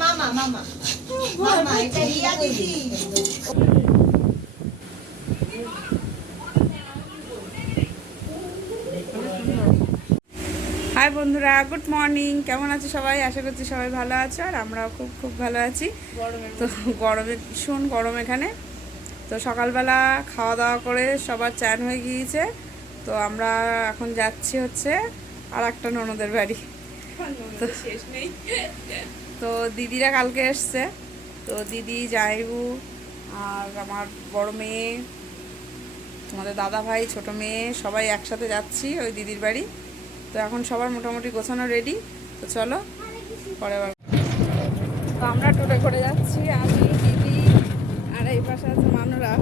মামা মামা মামা এটা রিয়া দিদি। হাই বন্ধুরা, গুড মর্নিং। কেমন আছো সবাই? আশা করছি সবাই ভালো আছো, আর আমরাও খুব খুব ভালো আছি। তো গরমে ভীষণ গরম এখানে। তো সকালবেলা খাওয়া দাওয়া করে সবার চান হয়ে গিয়েছে। তো আমরা এখন যাচ্ছি হচ্ছে আর একটা ননদের বাড়ি। তো শেষ নেই। তো দিদিরা কালকে এসছে। তো দিদি, জাইবু আর আমার বড় মেয়ে, তোমাদের দাদা ভাই, ছোট মেয়ে সবাই একসাথে যাচ্ছি ওই দিদির বাড়ি। তো এখন সবার মোটামুটি গোছানো রেডি। তো চলো পরে আবার। তো আমরা টোটো করে যাচ্ছি, আমি, দিদি আর এই পাশে আছে মানুরা,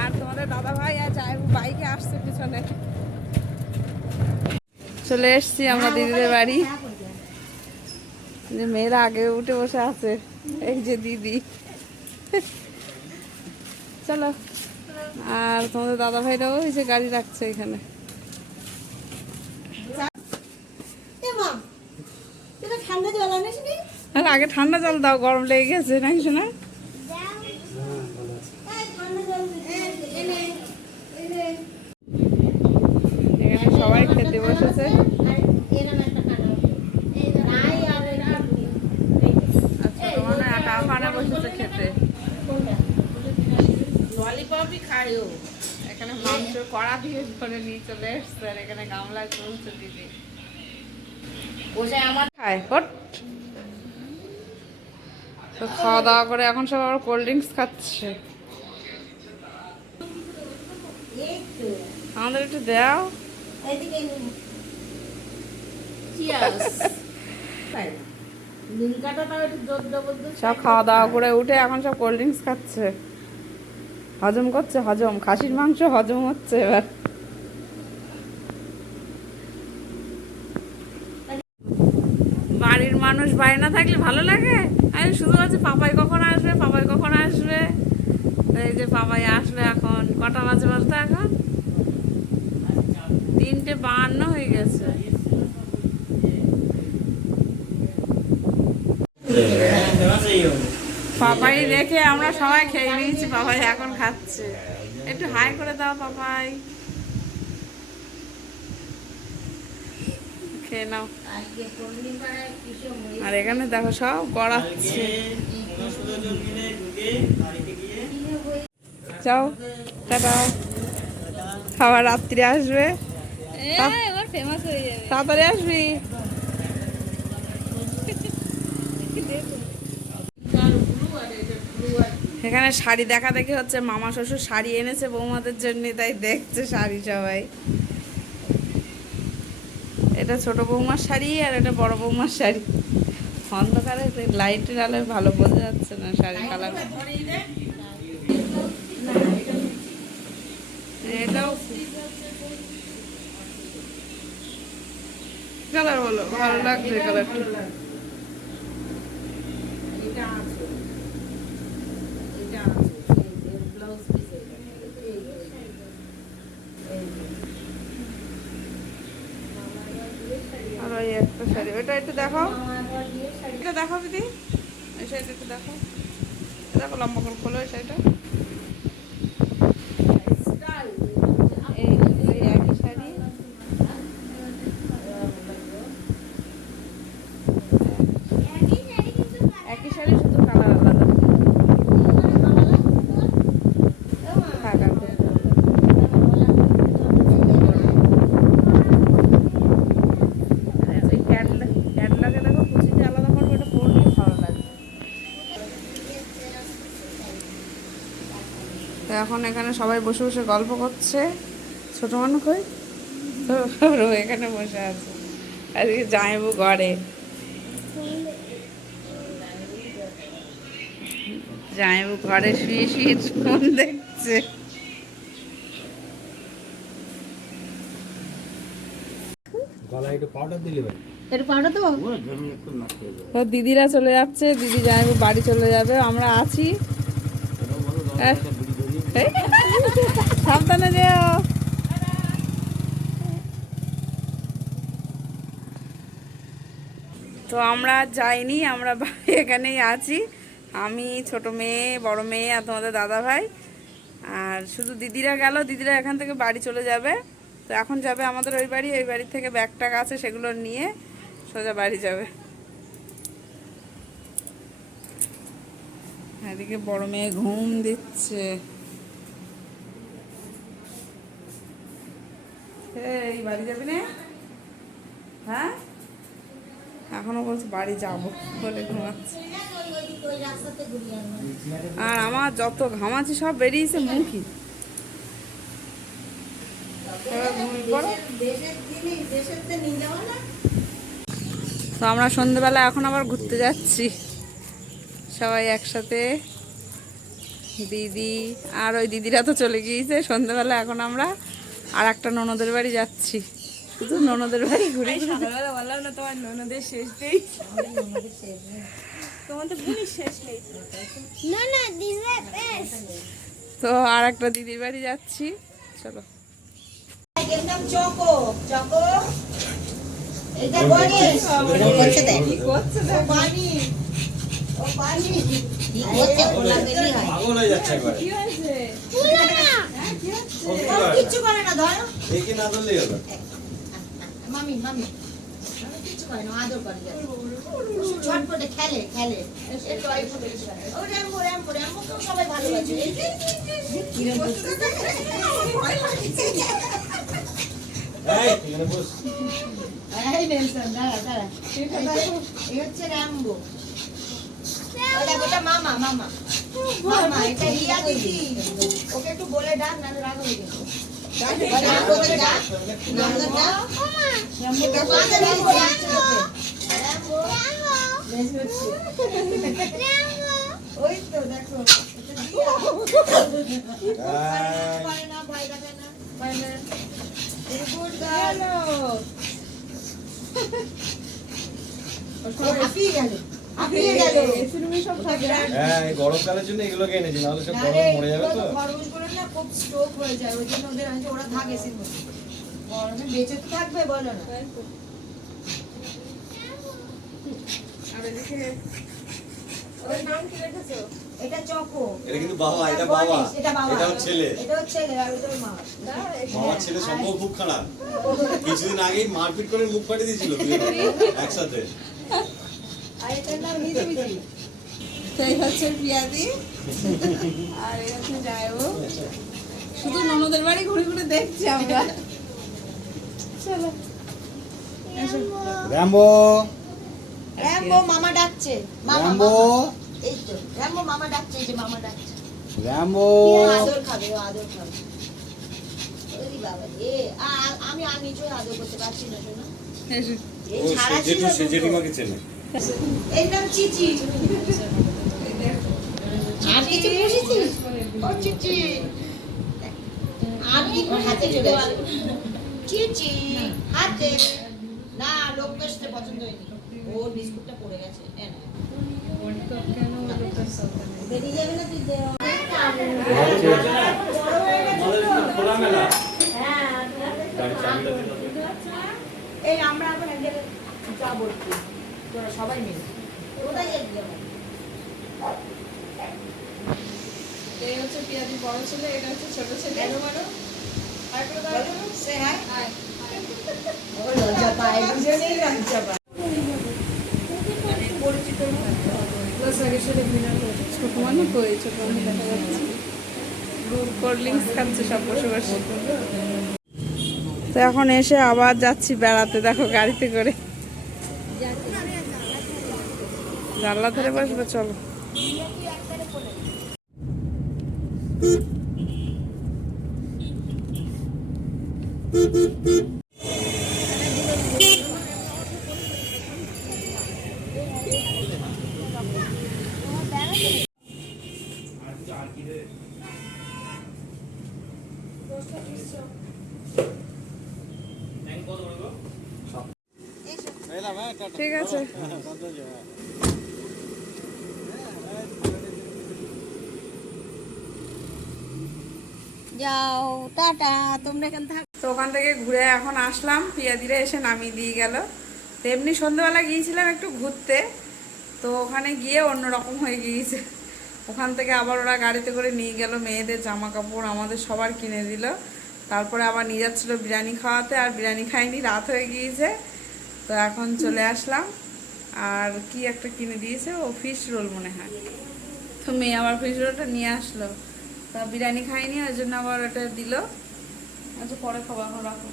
আর তোমাদের দাদা ভাই আর জাইবু বাইকে আসছে পিছনে। চলে এসছি আমরা দিদিদের বাড়ি। যে মেয়েরা আগে উঠে বসে আছে, এই যে দিদি। চলো। আর তোমাদের দাদা ভাইরাও এই যে গাড়ি রাখছে এখানে। আগে ঠান্ডা জল দাও, গরম লেগে গেছে নাকি শোনা? এখানে সবাই খেতে বসেছে। আচ্ছা, তোমার না কাফানা বসেছে খেতে। ললিপপই খায় ও। এখানে মাংস কড়া দিয়ে ধরে নিয়ে চলে এসছে, আর এখানে গামলায় চলছে দিদি বসে আমার খায়। হট। তো খাওয়া দাওয়া করে এখন সব আবার কোল্ড ড্রিঙ্কস খাচ্ছে। আমাদের একটু দাও। সব খাওয়া দাওয়া করে উঠে এখন সব কোল্ড ড্রিঙ্কস খাচ্ছে। হজম করছে, হজম। খাসির মাংস হজম হচ্ছে এবার। বাড়ির মানুষ বাড়ি না থাকলে ভালো লাগে। আমি শুধু বলছি পাপাই কখন আসবে, পাপাই কখন আসবে। এই যে পাপাই আসবে এখন। কটা বাজে বলতো? এখন 3:52 হয়ে গেছে। পাপাই রেখে আমরা সবাই খেয়ে নিয়েছি, পাপাই এখন খাচ্ছে। একটু হাই করে দাও পাপাই, খেয়ে নাও। আর এখানে দেখো সব গড়াচ্ছে। যাও, টাটা। খাবার রাত্রে আসবে, তাড়াতাড়ি আসবি। এখানে শাড়ি দেখা দেখি হচ্ছে। মামা শ্বশুর শাড়ি এনেছে বৌমাদের জন্য, তাই দেখছে শাড়ি সবাই। এটা ছোট বৌমার শাড়ি আর এটা বড় বৌমার শাড়ি। অন্ধকারে লাইটের আলোয় ভালো বোঝা যাচ্ছে না শাড়ির কালার। এটাও কালার বলো, ভালো লাগছে কালারটা। আর ওই একটা শাড়ি, ওইটা একটু দেখো, এটা দেখো দিদি, এই শাড়িটা একটু দেখো। দেখো লম্বা করে খোলো এই শাড়িটা। এই একই শাড়ি, একই শাড়ি, শুধু কালার আলাদা। এখন এখানে সবাই বসে বসে গল্প করছে। ছোট মানুষ কই? তো এখানে বসে আছে। আজকে জামাইবু ঘরে, জামাইবু ঘরে শুয়ে শুয়ে ফোন দেখছে। দিদিরা চলে যাচ্ছে, দিদি জামাইবু বাড়ি চলে যাবে, আমরা আছি। সাবধানে যেও। তো আমরা যাইনি, আমরা এখানেই আছি, আমি, ছোট মেয়ে, বড় মেয়ে আর তোমাদের দাদা ভাই। আর শুধু দিদিরা গেল, দিদিরা এখান থেকে বাড়ি চলে যাবে। তো এখন যাবে আমাদের ওই বাড়ি থেকে ব্যাগ ট্যাগ আছে সেগুলো নিয়ে সোজা বাড়ি যাবে। এদিকে বড় মেয়ে ঘুম দিচ্ছে। এই বাড়ি যাবি না? হ্যাঁ, এখনো বলছে বাড়ি যাবো বলে ঘুমাচ্ছে। আর আমার যত ঘামাচ্ছি সব বেরিয়েছে মুখি। তো আমরা সন্ধ্যেবেলা এখন আবার ঘুরতে যাচ্ছি সবাই একসাথে, দিদি আর ওই দিদিরা তো চলে গিয়েছে সন্ধ্যেবেলা। এখন আমরা আর একটা ননদের বাড়ি যাচ্ছি, শুধু ননদের বাড়ি ঘুরে। সকালবেলা বললাম না তোমার ননদের শেষ নেই, তোমাদের বোনের শেষ নেই। তো আর একটা দিদির বাড়ি যাচ্ছি, চলো। একদম চকো চকো। এটা বনিস কি করছে দেখো, পানি ও পানি কি করছে, কোলা বেলি হয়, পাগল হয়ে যাচ্ছে একবার। কি হয়েছে? তুলো না, কিছু করে না, ধরো দেখি না ধরলেই হলো। মামি মামি মামি কিছু করে না, আদর করে যায়, ঝটপটে খেলে খেলে। এই টয় ফুটে ও র্যাম্বো র্যাম্বো র্যাম্বো তো সবাই ভালোবাসে। কি রে করছে, ভয় লাগছে। এই এখানে বস। এই নেলসন দাঁড়া দাঁড়া, এই হচ্ছে র্যাম্বো। ওটা ওটা মামা মামা মামা, এটা রিয়া দিদি। ওকে একটু বলে ডাক, না রাগ হয়ে যাবে। র্যাম্বো বলে ডাক, র্যাম্বো র্যাম্বো র্যাম্বো র্যাম্বো বেশ হচ্ছে। ওই তো দেখো, এটা রিয়া। পারে না, ভয় লাগে না, পারে না। Good girl. হাঁপিয়ে গেল, হাঁপিয়ে গেল। হ্যাঁ, এই গরমকালের জন্য এগুলোকে এনেছি, নাহলে সব গরম মরে যাবে তো। খরগোশগুলো না খুব স্ট্রোক হয়ে যায়, ওই জন্য ওদের আনছে, ওরা থাকে এসির মধ্যে। গরমে বেঁচে তো থাকবে, বলো না। আর এদিকে ওর নাম কি রেখেছো? এটা চকো। এটা কিন্তু বাবা, এটা বাবা, এটা বাবা, এটা হচ্ছে ছেলে। এটা হচ্ছে ছেলে, আর ওটা মা। বাবার ছেলে সম্পর্ক খুব খারাপ। কিছুদিন আগেই মারপিট করে মুখ ফাটিয়ে দিয়েছিল একসাথে। আর এটার নাম মিজু মিজু। তো এই হচ্ছে পিয়াদি আর এই হচ্ছে জায়ও। শুধু ননদের বাড়ি ঘুরে ঘুরে দেখছি আমরা। চলো র্যাম্বো র্যাম্বো মামা ডাকছে, মামা র্যাম্বো মামা। এই তো র্যাম্বো মামা ডাকছে, এই যে মামা ডাকছে। র্যাম্বো। আদর খাবে, ও আদর খাবে। ওরে বাবা রে, আমি আর নিজেও আদর করতে পারছি না, শোনো। এসো। এই ছাড়া ছিল সে দুটো। জেঠিমাকে চেনে। এর নাম চিচি। আর কিছু বুঝেছিস? ও চিচি। আর কি হাতে চলে আসে। চিচি হাতে। না, লোক আসতে পছন্দ হয়নি। ওর বিস্কুটটা পড়ে গেছে। এ না। বেরিয়ে যাবে না তুই, দেওয়া। খোলামেলা। এই আমরা এখন এক জায়গায় যাবো একটু। তোরা সবাই মিলে। কোথায় যাবি? এই হচ্ছে পিয়াদির বড় ছেলে, এটা হচ্ছে ছোট ছেলে। আর একটু দাঁড়াও। Say hi. ও লজ্জা পায়, দুজনেই লজ্জা পায়। ছোট মানুষ তো, এই ছোট মানুষ দেখা যাচ্ছে কোল্ড ড্রিঙ্কস খাচ্ছে সব বসে বসে। তো এখন এসে আবার যাচ্ছি বেড়াতে, দেখো গাড়িতে করে। জানলা ধরে বসবো, চলো। ঠিক আছে। যাও, টাটা, তোমরা এখানে থাকো। তো ওখান থেকে ঘুরে এখন আসলাম, পিয়াদিরা এসে নামিয়ে দিয়ে গেল। তো এমনি সন্ধ্যেবেলা গিয়েছিলাম একটু ঘুরতে, তো ওখানে গিয়ে অন্যরকম হয়ে গিয়েছে। ওখান থেকে আবার ওরা গাড়িতে করে নিয়ে গেল, মেয়েদের জামা কাপড় আমাদের সবার কিনে দিল। তারপরে আবার নিয়ে যাচ্ছিলো বিরিয়ানি খাওয়াতে, আর বিরিয়ানি খাইনি, রাত হয়ে গিয়েছে। তো এখন চলে আসলাম। আর কি একটা কিনে দিয়েছে, ও ফিশ রোল মনে হয়। তো মেয়ে আবার ফিশ রোলটা নিয়ে আসলো, তা বিরিয়ানি খাইনি, ওই জন্য আবার ওটা দিল। আচ্ছা পরে খাবো, এখন রাখো।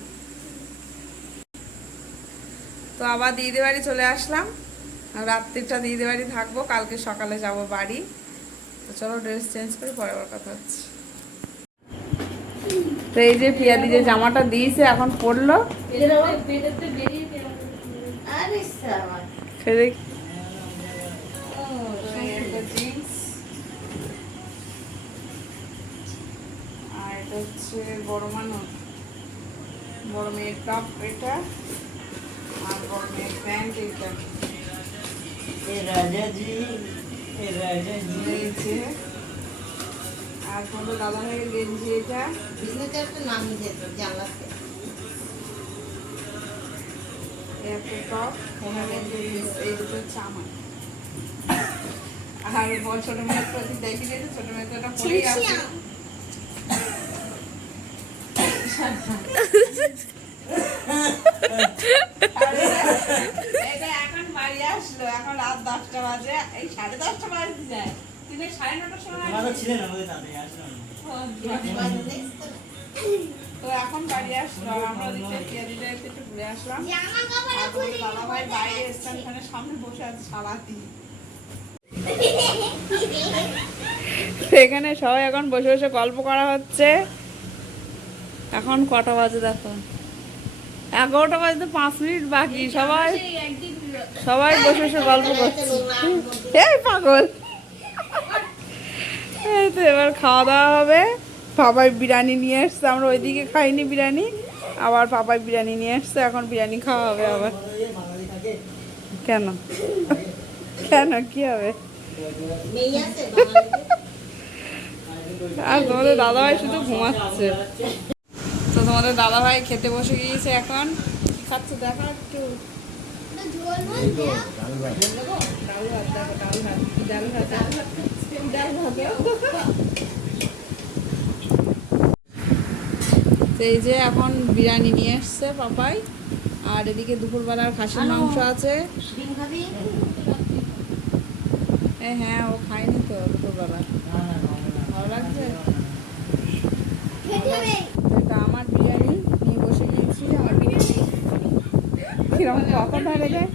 তো আবার দিদিদের বাড়ি চলে আসলাম, রাত্রিটা দিদিদের বাড়ি থাকবো, কালকে সকালে যাব বাড়ি। তো চলো ড্রেস চেঞ্জ করে পরে আবার কথা হচ্ছে। তো এই যে পিয়াদি যে জামাটা দিয়েছে এখন পরলো, আরে সাবাস। জিন্স আর এটা হচ্ছে বড় মানুষ, বড় মেয়ের টপ এটা, আর বড় মেয়ের প্যান্ট এটা। এই যে আর কোনো দাদা ভাইয়ের গেঞ্জি এটা, বিজনেসের একটা নাম দিয়েছে জানলাতে। একটা টপ, এই দুটো জামা। আর ছোট মেয়ের প্রতি দেখি গেছে, ছোট মেয়ে তো এটা পরেই আছে। এটা এখন বাড়ি আসলো, এখন রাত 10টা বাজে, এই 10:30 বাজতে যায়, তিনি 9:30টার সময় তো এখন বাড়ি আসলো। আর আমরা ওদিকে পিয়াদিটা একটু ঘুরে আসলাম। আর দাদা ভাই বাইরে স্টেশনের সামনে বসে আছে সারাদিন। এখানে সবাই এখন বসে বসে গল্প করা হচ্ছে। এখন কটা বাজে দেখো, 11টা বাজতে 5 মিনিট বাকি। সবাই সবাই বসে বসে গল্প করছে। এই পাগল। এই তো এবার খাওয়া দাওয়া হবে। পাপাই বিরিয়ানি নিয়ে এসছে, আমরা ওইদিকে খাইনি বিরিয়ানি, আবার পাপাই বিরিয়ানি নিয়ে এসছে, এখন বিরিয়ানি খাওয়া হবে আবার। কেন কেন কি হবে? আর তোমাদের দাদাভাই শুধু ঘুমাচ্ছে। তো তোমাদের দাদাভাই খেতে বসে গিয়েছে, এখন কি খাচ্ছে দেখা একটু। তো এই যে এখন বিরিয়ানি নিয়ে এসছে পাপাই, আর এদিকে দুপুরবেলার খাসির মাংস আছে। হ্যাঁ ও খায়নি তো দুপুরবেলা, ভালো লাগছে। এটা আমার বিরিয়ানি নিয়ে বসে গিয়েছি, আমার বিরিয়ানি কিরকম কথা ধরে যায়।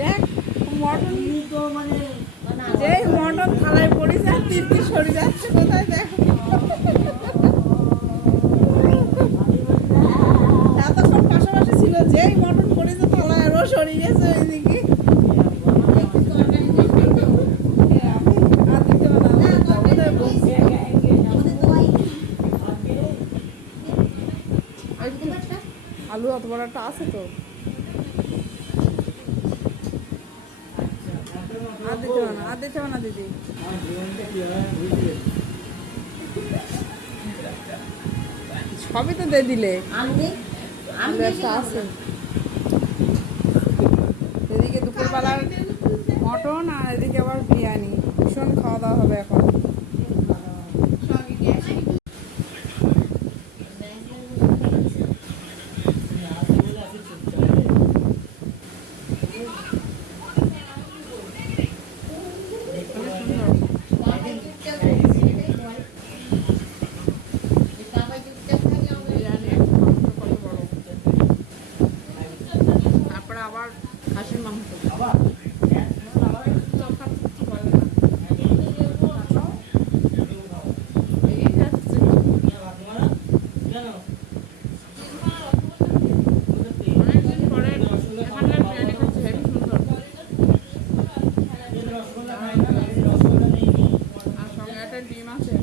দেখ মটন, যেই মটন থালায় পড়েছে আর তৃপ্তি সরে যাচ্ছে কোথায়, দেখ এতক্ষণ পাশাপাশি ছিল, যেই মটন পড়েছে থালায় আরও সরে গেছে ওইদিকে। আলু অত বড় একটা আছে তো, আর দিতে হবে না, আর দিতে হবে না দিদি। সবই তো দিয়ে দিলে, একটা আছে। এদিকে দুপুরবেলার মটন আর এদিকে আবার বিরিয়ানি, ভীষণ খাওয়া দাওয়া হবে এখন। তারপরে আবার খাসির মাংস, অনেকদিন পরে এখানকার বিরিয়ানি খাচ্ছি, হেবি সুন্দর। আর সঙ্গে একটা ডিম আছে,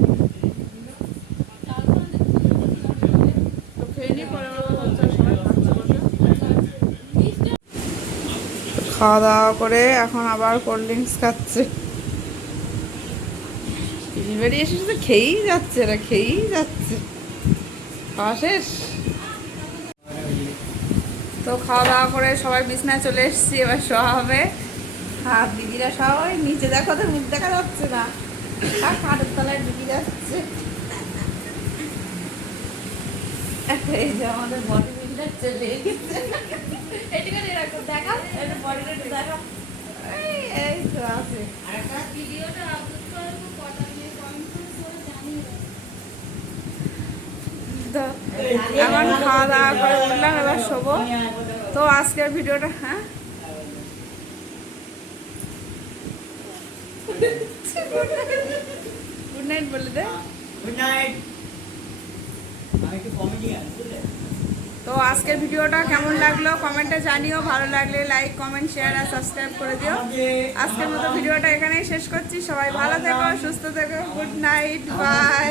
তো খেয়ে নিই, পরে আবার হচ্ছে সবাই খাচ্ছে বসে। খাওয়া দাওয়া করে এখন আবার কোল্ড ড্রিঙ্কস খাচ্ছে। বেরিয়ে এসে শুধু খেয়েই যাচ্ছে, এরা খেয়েই যাচ্ছে। খাওয়া শেষ? তো খাওয়া দাওয়া করে সবাই বিছনায় চলে এসেছি, এবার শোয়া হবে। আর দিদিরা সবাই নিচে, দেখো তো মুখ দেখা যাচ্ছে না, আর খাটের তলায় ঢুকে যাচ্ছে। এই যে আমাদের বডি বিল্ডার চলে গেছে। এটাকে রাখো, দেখাও এটা বডিটা একটু দেখাও। এই তো আছে। ভিডিওটা আপলোড করবো, কটা নিয়ে কমেন্ট করছো জানি না। তো এখন খাওয়া দাওয়া করে উঠলাম, এবার শোবো। তো আজকের ভিডিওটা, হ্যাঁ গুড নাইট বলে দে। Good night. আমি একটু কমেডিয়ান বুঝলে। তো আজকের ভিডিওটা কেমন লাগলো কমেন্টে জানিও, ভালো লাগলে লাইক কমেন্ট শেয়ার আর সাবস্ক্রাইব করে দিও। আজকের মতো ভিডিওটা এখানেই শেষ করছি। সবাই ভালো থেকো, সুস্থ থেকো, গুড নাইট, বাই।